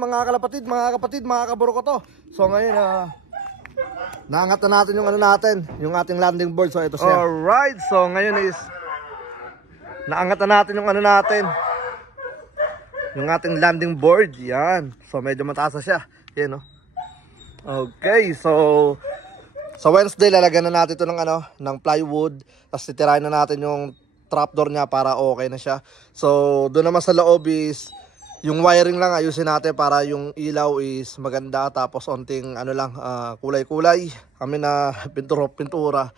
mga kalapatid, mga kaburo ko to. So ngayon naangat na natin yung ano natin, yung ating landing board. So ito siya. Alright, so ngayon is naangat na natin yung ano natin, yung ating landing board. Yan. So medyo mataas na siya. Yan, no? Okay, so sa Wednesday lalagyan na natin ito ng ano, ng plywood. Tapos titirahin na natin yung trapdoor niya para okay na siya. So doon naman sa loob is yung wiring lang ayusin natin para yung ilaw is maganda. Tapos onting ano lang, kulay-kulay. Kami na pintura.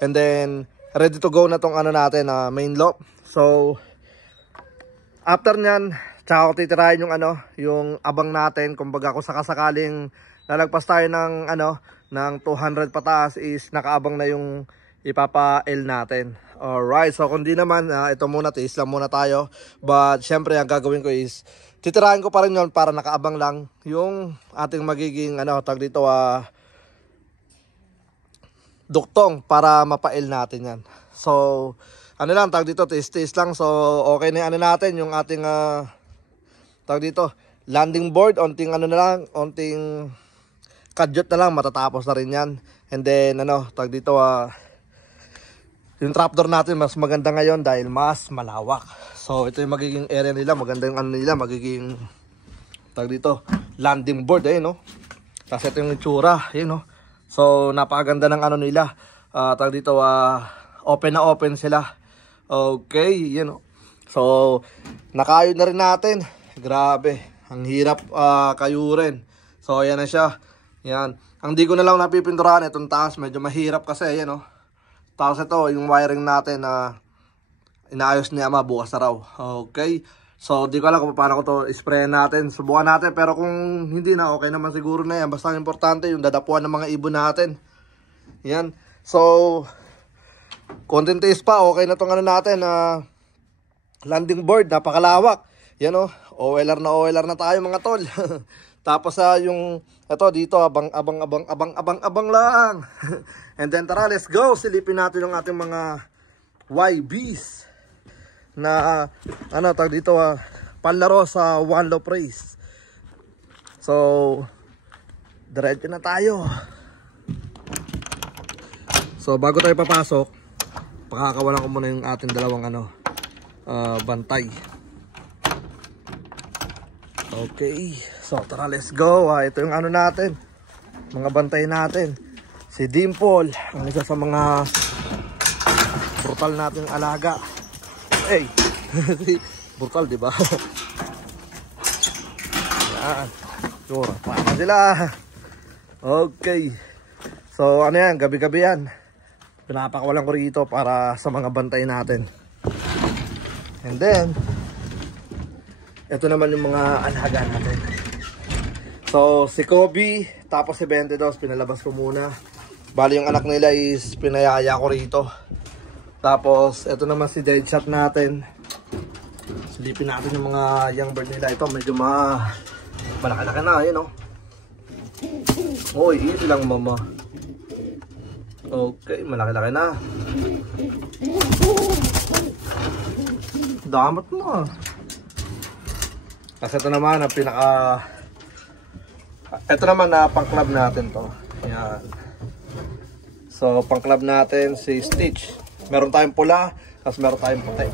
And then ready to go na tong ano natin, main loft. So after nyan, tsaka ko titirahin yung ano, yung abang natin. Kumbaga kung sakasakaling lalagpas tayo ng ano, ng 200 pataas is nakaabang na yung ipapa-L natin. Alright, so kung di naman, ito muna, tiis lang muna tayo. But syempre ang gagawin ko is titirahin ko pa rin yun para nakaabang lang yung ating magiging ano, tag dito, duktong para mapa-L natin yan. So ano lang, tag dito, tiis lang. So okay na ano natin, yung ating tag dito, landing board. Onting ano na lang, onting kadyot na lang, matatapos na rin yan. And then ano, tag dito, yung trapdoor natin mas maganda ngayon dahil mas malawak. So ito yung magiging area nila, maganda yung ano nila, magiging tag dito, landing board, no? Tapos ito yung itsura, no? So napakaganda ng ano nila, tag dito, open na open sila. Okay, no? So nakayod na rin natin. Grabe, ang hirap kayurin. So ayan na siya. Yan. Ang di ko na lang napipinturahan itong taas, medyo mahirap kasi, ayan, no? Tapos ito, yung wiring natin na inaayos ni Ama, bukas na raw. Okay. So, di ko alam kung paano ko to spray natin. Subukan natin, pero kung hindi na, okay naman siguro na yan. Basta ang importante, yung dadapuan ng mga ibon natin. Yan. So, content is pa, okay na tong ano natin, landing board, napakalawak. Yan, no? OLR na tayo, mga tol. Tapos yung ito dito abang lang. And then tara, let's go. Silipin natin yung ating mga YBs na ano tag dito, panlaro sa One Loaf Race. So diretso na tayo. So bago tayo papasok, pakakawalan ko muna yung ating dalawang ano, bantay. Okay, so tara, let's go. Ito yung ano natin, mga bantay natin. Si Dimple, ang isa sa mga brutal nating alaga. Hey, brutal, di ba? Yan, sure, paano sila? Okay, so ano yan, gabi-gabi yan. Pinapakawalan ko rito para sa mga bantay natin. And then ito naman yung mga alaga natin. So si Kobe, tapos si 22 pinalabas ko muna. Bali yung anak nila is pinayaya ko rito. Tapos ito naman si Deadshot natin. Silipin natin yung mga young bird nila. Ito medyo malaki-laki na, yun, no? Oy, easy lang, mama. Okay, malaki-laki na. Damat mo. Kasi ito naman ang ito naman na pang club natin to. Yan. So pang club natin si Stitch. Meron tayong pula, tapos meron tayong puti.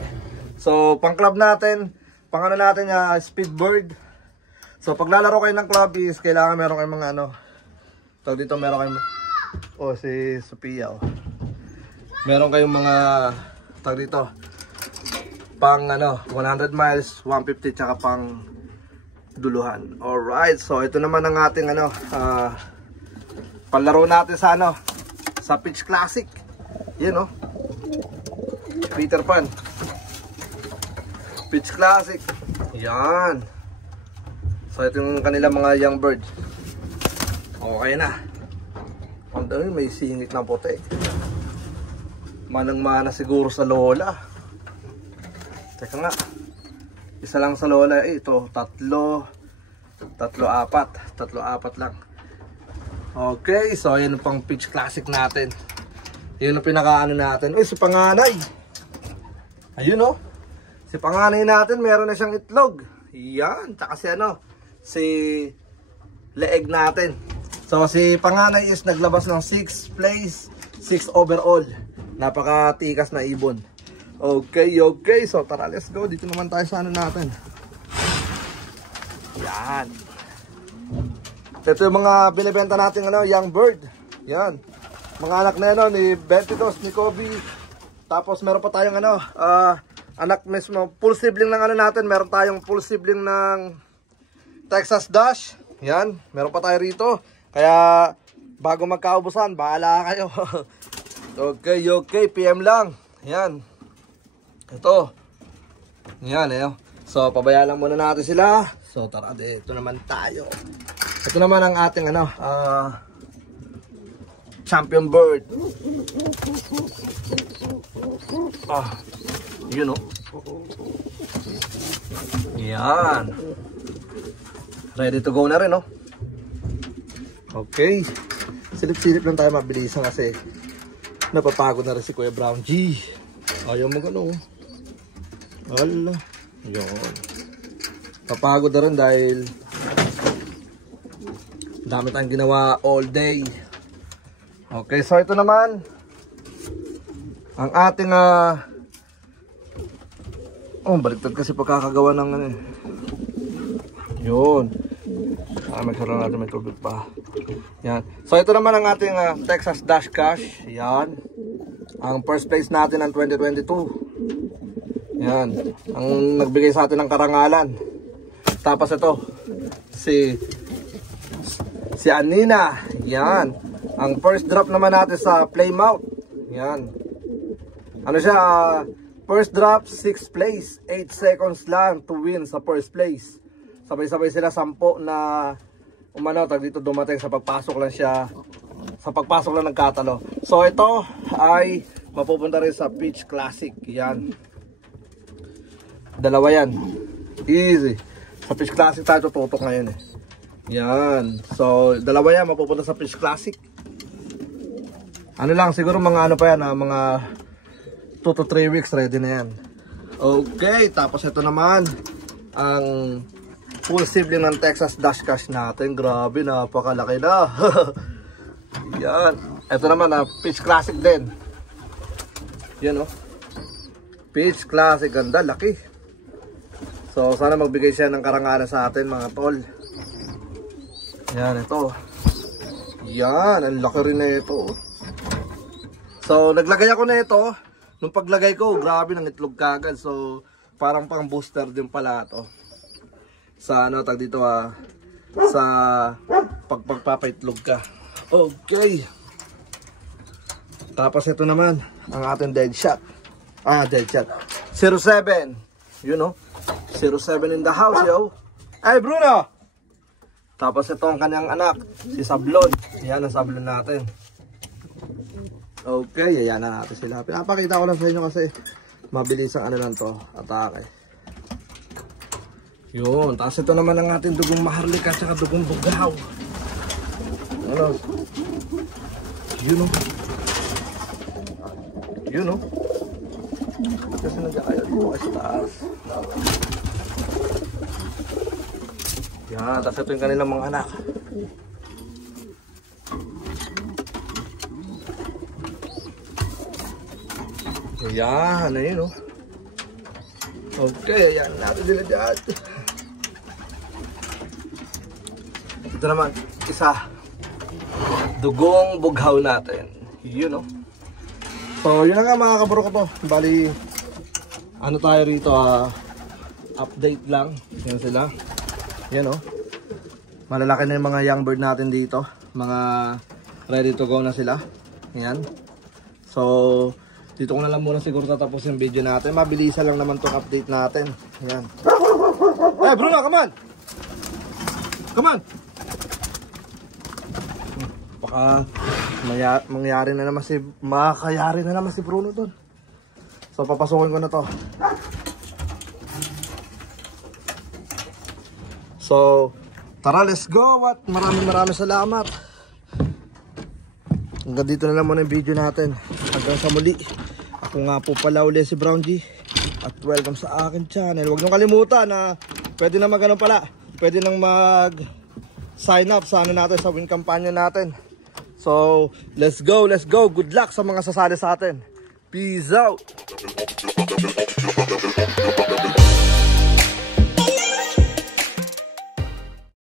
So pang club natin, pang ano natin, Speedbird. So pag lalaro kayo ng club is kailangan meron kayong mga ano. Tawag dito, meron kayong si Sophia, meron kayong mga tawag dito, pang ano, 100 miles, 150, tsaka pang duluhan. Alright, so ito naman ang ating ano, palaro natin sa ano, sa Pitch Classic. Yan, no? Peter Pan. Pitch Classic. Yan. So ito yung kanila mga young birds. Okay na. Ang dami, may singit na puti. Manang-mana siguro sa lola. Teka nga. Isa lang sa lola, ito, tatlo, apat lang. Okay, so yun pang Pitch Classic natin. Yun ang pinakaano natin. Uy, si panganay. Ayun, oh. Si panganay natin, meron na siyang itlog. Yan, tsaka si ano, si leeg natin. So si panganay is naglabas ng 6th place, 6 overall. Napakatikas na ibon. Okay. So tara, let's go. Dito naman tayo sa ano natin. Yan. Ito yung mga binibenta natin young bird. Yan. Mga anak na yan ni 22, ni Kobe. Tapos meron pa tayong anak mismo. Full sibling ng natin. Meron tayong full sibling ng Texas Dash. Yan. Meron pa tayo rito. Kaya bago magkaubusan, bahala kayo. Okay. PM lang. Yan. Ito. Yan So pabayaan lang muna natin sila. So tara, dito naman tayo. Ito naman ang ating champion bird. Yun Yan. Ready to go na rin Okay. Silip-silip lang tayo, mabilisan kasi napapagod na rin si Kuya Brown G. Ayaw mo Ala. Yun. Papagod na rin dahil dami tayong ginawa all day. Okay, so ito naman ang ating baliktad kasi pagkakagawa ng yun. Magsara natin, may tubig pa. Yan. So ito naman ang ating Texas Dash Cash. Yan. Ang first place natin ng 2022. Yan. Ang nagbigay sa atin ng karangalan. Tapos ito si Anina. Yan. Ang first drop naman natin sa Playmount. Yan. Ano siya? First drop, 6th place. 8 seconds lang to win sa first place. Sabay-sabay sila 10 na dito dumating sa pagpasok lang siya. Sa pagpasok lang ng katalo. So ito ay mapupunta rin sa Peach Classic. Yan. Dalawa yan. Easy. Sa Peach Classic tayo tututok ngayon Yan. So dalawa yan mapupunta sa Peach Classic. Ano lang, siguro mga pa yan mga 2 to 3 weeks ready na yan. Okay, tapos ito naman ang full sibling ng Texas Dash Cash natin. Grabe, napakalaki na. Yan. Ito naman Peach Classic din. Yan Peach Classic, ganda, laki. So sana magbigay siya ng karangalan sa atin mga tol. Yan, ito. Yan, ang laki rin na ito. So naglagay ako na ito. Nung paglagay ko, grabe, nang itlog kagad. So parang pang booster din pala ito. Sa dito sa pagpapaitlog ka. Okay. Tapos ito naman ang ating dead shot. Dead shot. 07. You know? 07 in the house, yo. Hey, Bruno. Tapos ito ang kanyang anak, si Sablon. Yan ang Sablon natin. Okay, ayan na natin sila. Pinapakita ko lang sa inyo kasi mabilis ang lang to, atake. Yun, tapos ito naman ang ating dugong maharlika at saka dugong bugaw. Yun kasi nag-ayaw dito kasi taas. Yan, tapos ito yung kanilang mga anak. Ayan, ayun Okay, ayan natin sila dyan. Ito naman, isa. Dugong bughaw natin. Yun So, yun na nga mga kaburo ko to. Bali, ano tayo rito, update lang. Yan sila. Yan Malalaki na yung mga young bird natin dito. Mga ready to go na sila. Yan. So, dito ko na lang muna siguro tatapos yung video natin. Mabilisan lang naman itong update natin. Yan. Hey Bruno, come on! Come on! Baka makayari na naman si Bruno doon. So papasukin ko na to. So tara, let's go. At maraming salamat. Hanggang dito na lang muna yung video natin. Hanggang sa muli. Ako nga po pala uli si Brown G. At welcome sa akin channel. Huwag niyong kalimutan na pwede pwede nang mag sign up sa ano natin, sa win kampanya natin. So, let's go, let's go. Good luck sa mga sasali sa atin. Peace out.